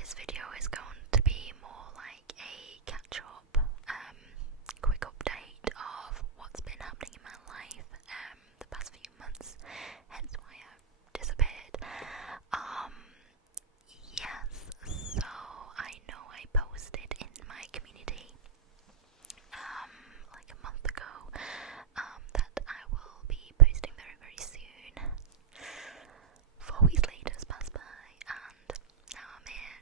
this video is going to be more like a catch-up, quick update of what's been happening in my life the past few months, hence why I've disappeared. Yes, so I know I posted in my community like a month ago that I will be posting very, very soon. 4 weeks later has passed by and now I'm here.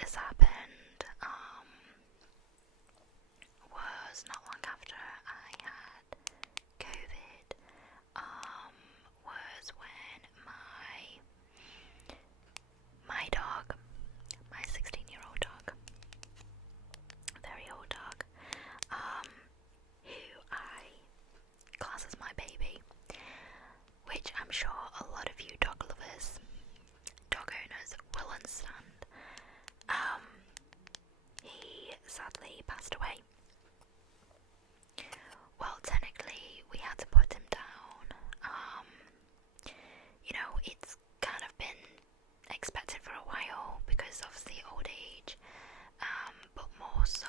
this happened was not long after I had COVID. Was when my dog, my 16-year-old dog, very old dog, who I class as my baby, which I'm sure a lot of you dog lovers, dog owners will understand. He sadly passed away. Well, technically, we had to put him down. It's kind of been expected for a while because of the old age, but more so,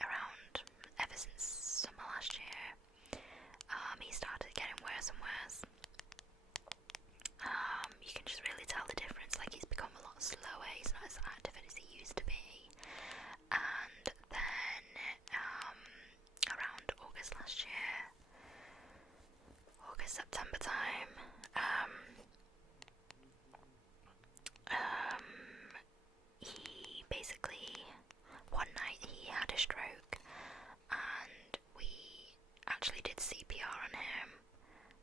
around ever since summer last year, he started getting worse and worse. You can just really tell the difference, like he's become a lot slower, he's not as active as he used to be. And then, around August last year, September time, he basically, one night he had a stroke, and we actually did CPR on him,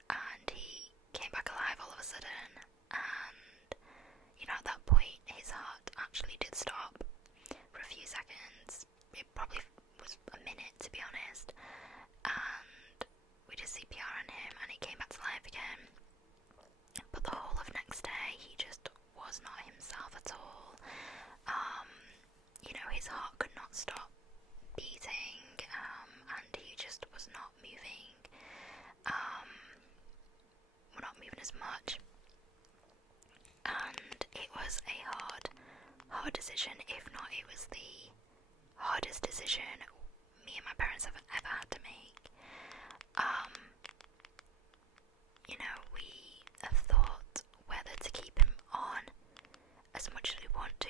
and he came back alive all of a sudden, and, at that point, his heart actually did stop for a few seconds. It probably was a minute, to be honest, and we did CPR on him, and he came back to life again. But the whole of next day, he just was not himself at all. His heart could not stop beating, and he just was not moving. We're not moving as much, and it was a hard decision. If not, it was the hardest decision me and my parents have ever had to make. We have thought whether to keep him on as much as we want to,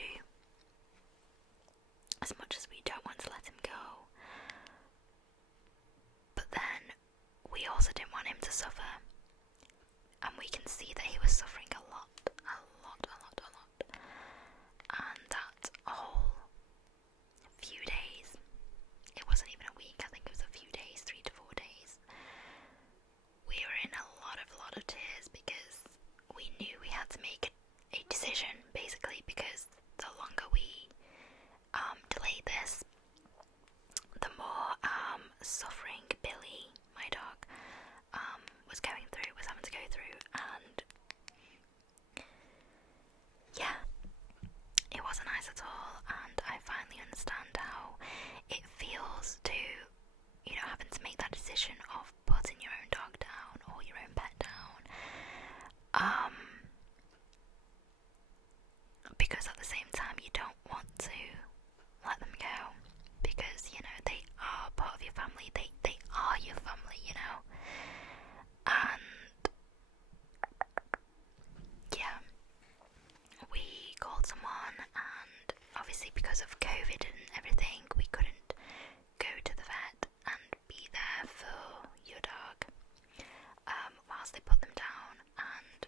as much as we don't want to let him go. But then we also didn't want him to suffer, and we can see that he was suffering a lot. And that whole few days, it wasn't even a week, I think it was a few days, 3 to 4 days, we were in a lot of tears because we knew we had to make a decision, basically, because the longer we delayed this, the more suffering Billy, my dog, was having to go through, and yeah, it wasn't nice at all. And I finally understand how it feels to, having to make that decision of putting your own dog down or your own pet down, because at the same time you don't want to let them go, because they are part of your family, they are your family, and yeah, we called someone, and obviously because of COVID and everything, we couldn't go to the vet and be there for your dog whilst they put them down. And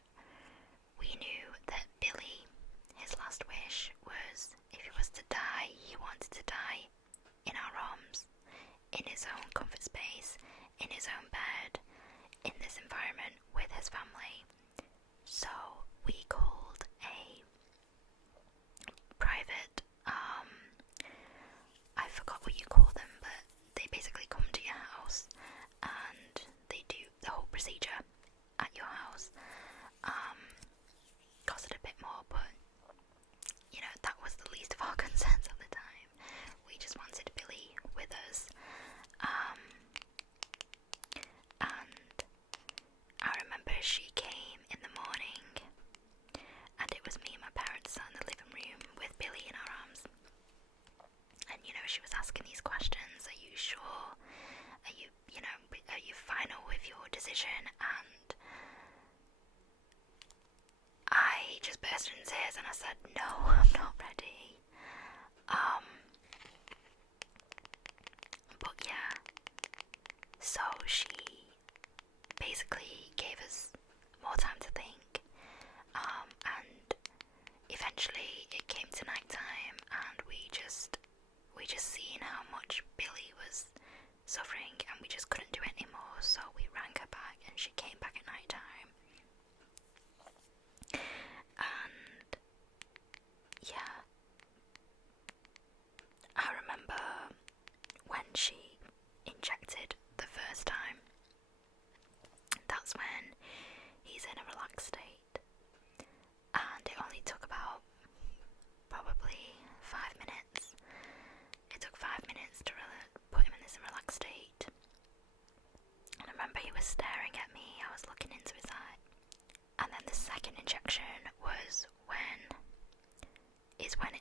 is when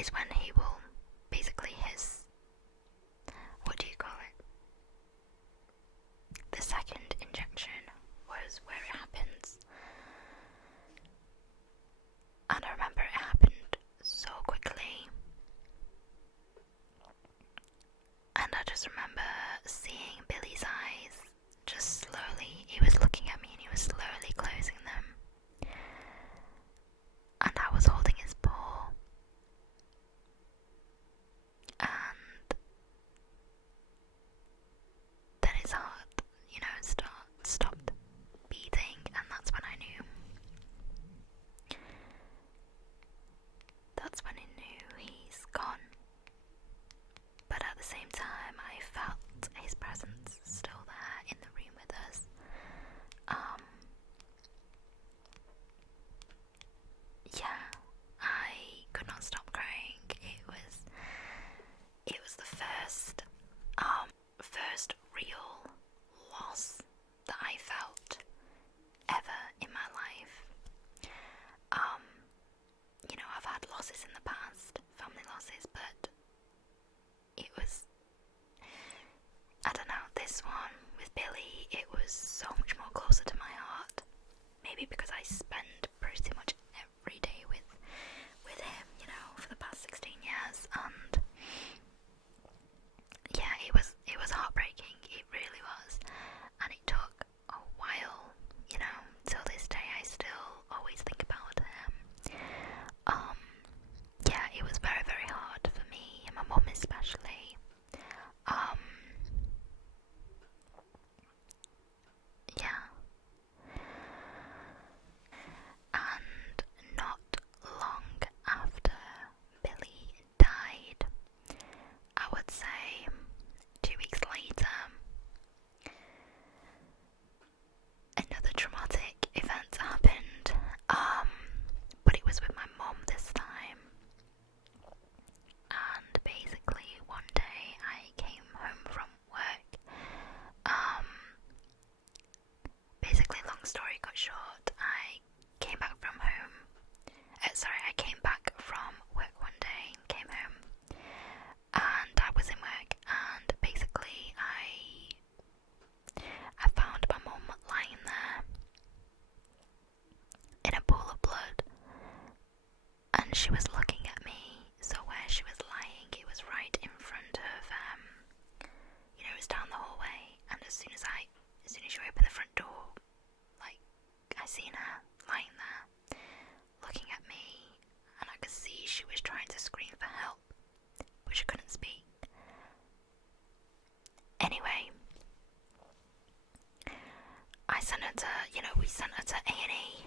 is when he will basically what do you call it? The second injection was where it happens. And I remember it happened so quickly. And I just remember seeing Billy's eyes just slowly. He was looking at me and he was slowly closing them. And I was holding his paw. And then his heart, stopped beating, and that's when I knew. That's when I knew he's gone. But at the same time, I felt his presence still there in the room with us. Yeah, I could not stop crying. It was the first real loss that I felt ever in my life. I've had losses in the past, family losses, but it was, I don't know, this one with Billy, it was so much more closer to my heart. Maybe because I spend pretty much every day with him, for the past 16 years, and yeah, it was heartbreaking. It really was, and it took a while. Till this day, I still always think about him. Yeah, it was very, very hard for me and my mum especially. Yeah. And not long after Billy died, I would say 2 weeks later, another traumatic event happened, but it was with my mum this time. And basically one day I came home from work. Basically, long story cut short, I came back from home. I came back from work one day and came home, and I was in work, and basically I found my mum lying there in a pool of blood, and she was looking at me. So where she was lying, it was right in front of, it was down the hallway, and as soon as you open the front door, I seen her lying there, looking at me, and I could see she was trying to scream for help, but she couldn't speak. Anyway, we sent her to A&E,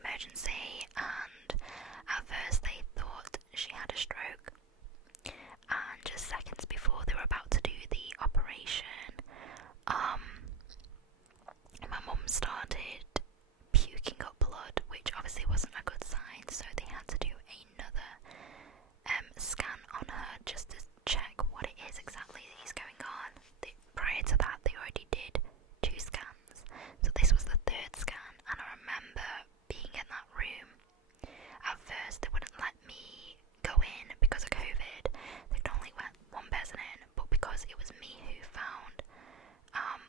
emergency, and at first they thought she had a stroke, and just seconds before they were about to do the operation, my mum started puking up blood, which obviously wasn't a good sign, so they had to do another scan on her just to check what it is exactly that is going on. Prior to that, they already did 2 scans, so this was the 3rd scan, and I remember being in that room. At first, they wouldn't let me go in because of COVID. They'd only let one person in, but because it was me who found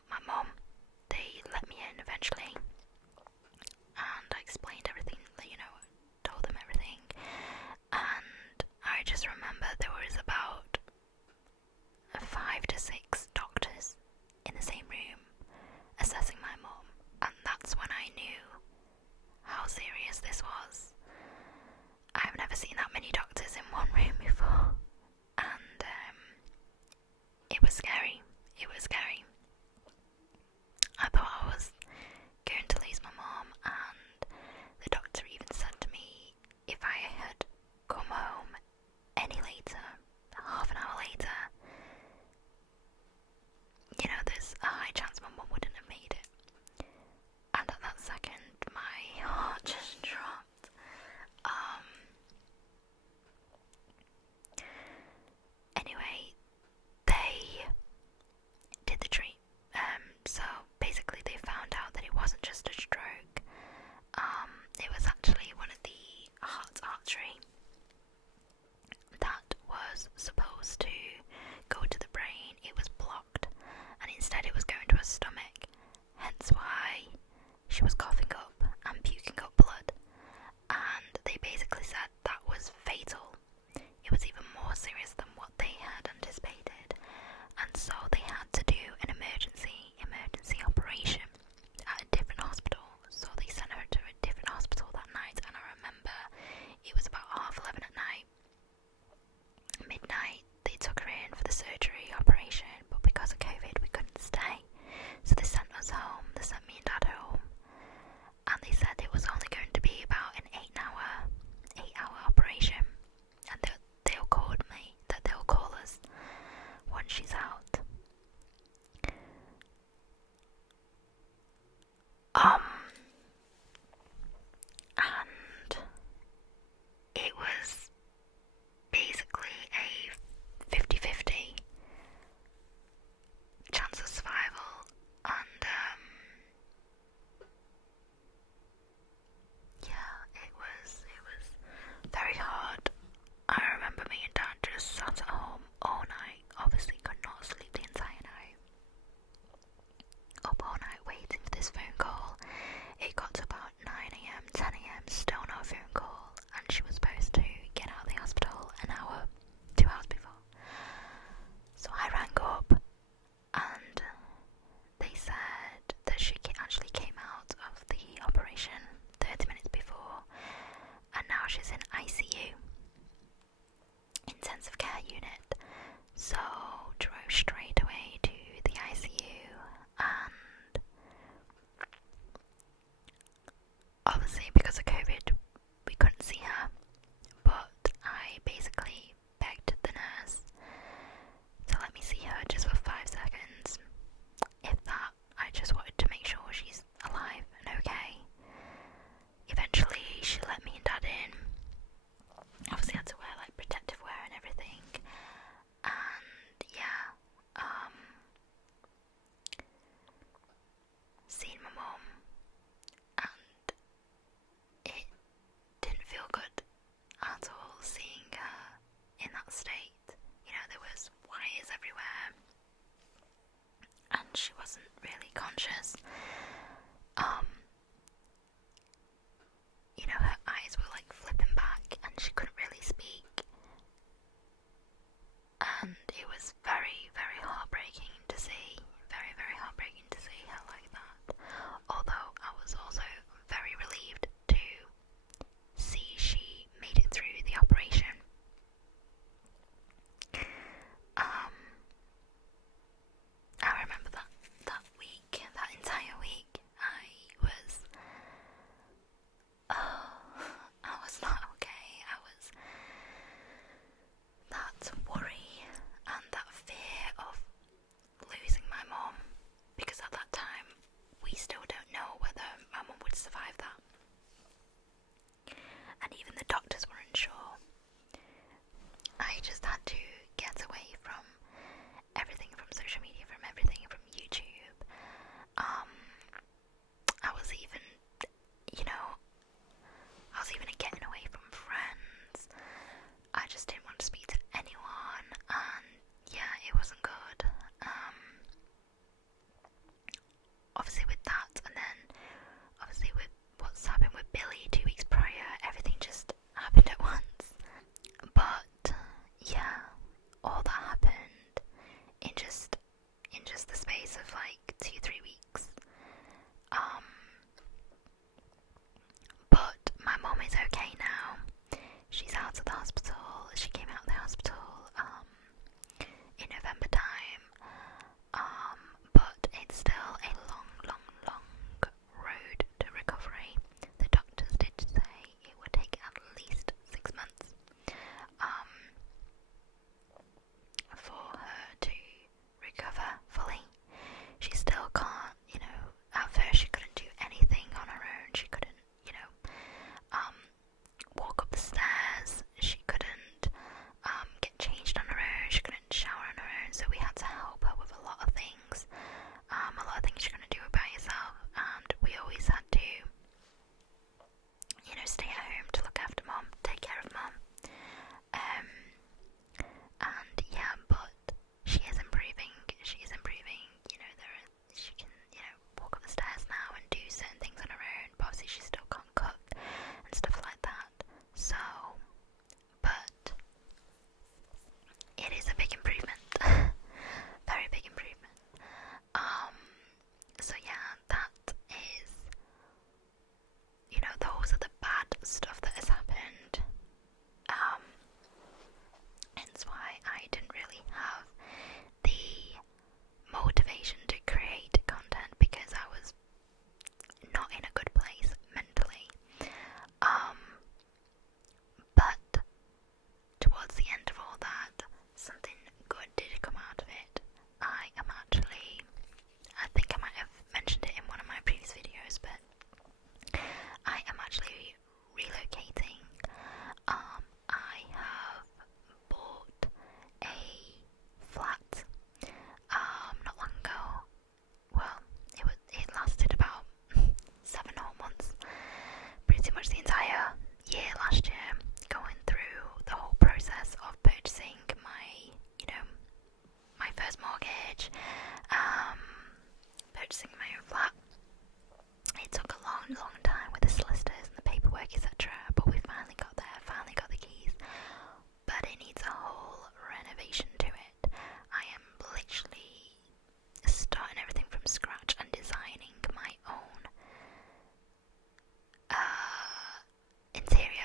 my mum, they let me in eventually, and I explained everything, told them everything, and I just remember there was about 5 to 6 doctors in the same room assessing my mum, and that's when I knew how serious this was. I've never seen that many doctors in one room before, and it was scary. It was scary. I thought I was going to lose my mom, and the doctor even said to me if I had come home any later, half an hour later, there's a high chance my mum wouldn't have made it. And at that second, my heart just dropped. was coughing up and puking up blood, and they basically said that was fatal. It was even more serious than what they had anticipated, and so they had to do an emergency operation at a different hospital. So they sent her to a different hospital that night, and I remember it was about 11:30 at night. Midnight, they took her in for the surgery operation, but because of COVID we couldn't stay, so they sent us home. They sent me and Dad home, much the entire year last year going through the whole process of purchasing my first mortgage, purchasing my own flat. It took a long, long time with the solicitors and the paperwork, etc. But we finally got there, finally got the keys. But it needs a whole renovation to it. I am literally starting everything from scratch and designing my own interior